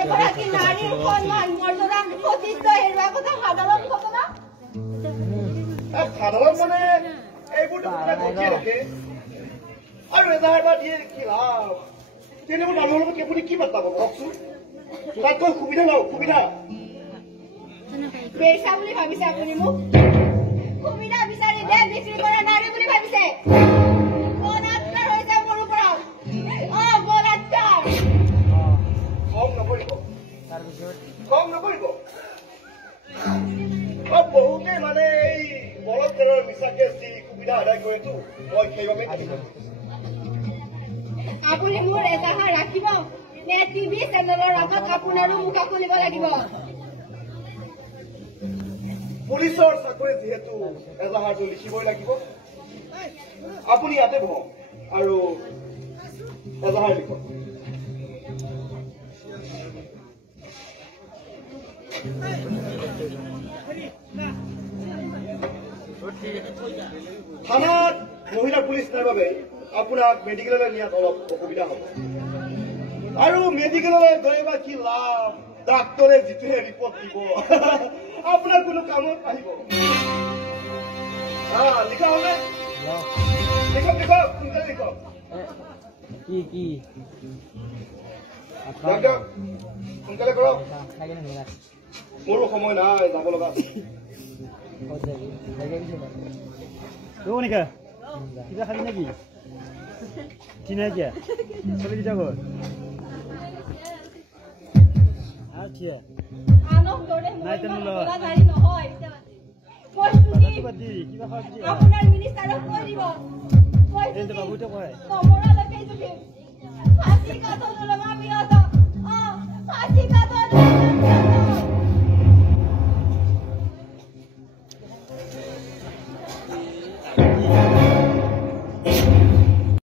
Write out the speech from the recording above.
এগৰাকী নাৰীৰ সন্মান মৰ্যাদা সতীত্ব হেৰুৱা কথা সাধাৰণ ঘটনা। সাধাৰণ মানে এইবোৰ ঘটিয়ে থাকে আৰু এজাহাৰ বা দিয়ে কি লাভ? তেনেবোৰ মানুহৰ লগত আপুনি কি পাতা কওকচোন? তাতকৈ সুবিধা লওক, সুবিধা পেইচা বুলি ভাবিছে আপুনি মোক? সুবিধা বিচাৰি দেহ বিক্ৰী কৰা নাৰী বুলি ভাবিছে? বলাৎকাৰ হৈছে মোৰ ওপৰত। বলাৎকাৰ। খং নকৰিব, খং নকৰিব। বহুতে মানে এই বলৎকাৰৰ মিছা কেছ দি সুবিধা আদায় কৰেতো, মই সেইবাবে আপুনি মোৰ এজাহাৰ ৰাখিব নে টিভি চেনেলৰ আগত আপোনাৰো মুখা খুলিব লাগিব? পুলিচৰ চাকৰি যিহেতু এজাহাৰটো লিখিবই লাগিব। আপুনি ইয়াতে বহক আৰু এজাহাৰ লিখক। থানাত মহিলা পুলিচ নাই বাবে আপোনাক মেডিকেললৈ নিয়াত অলপ অসুবিধা হ'ব। আৰু মেডিকেললৈ গৈ বা কি লাভ? ডাক্তৰে যিটোহে ৰিপৰ্ট দিব আপোনাৰ কোনো কামত আহিব? লিখা হ'লে লিখক, লিখক, সোনকালে লিখক। সোনকালে কৰক, মোৰো সময় নাই, যাব লগা আছে। কিবা খাবি নেকি? কি নাই কিয়া চলি দি যাব আপোনাৰ মিনিষ্টাৰক কৈ দিব বাবুটো কয় কমৰালৈকে জুখিম। ফাঁচি কাঠত ওলমা বিৰত। ফাঁচি কাঠত ওলমা বিৰত।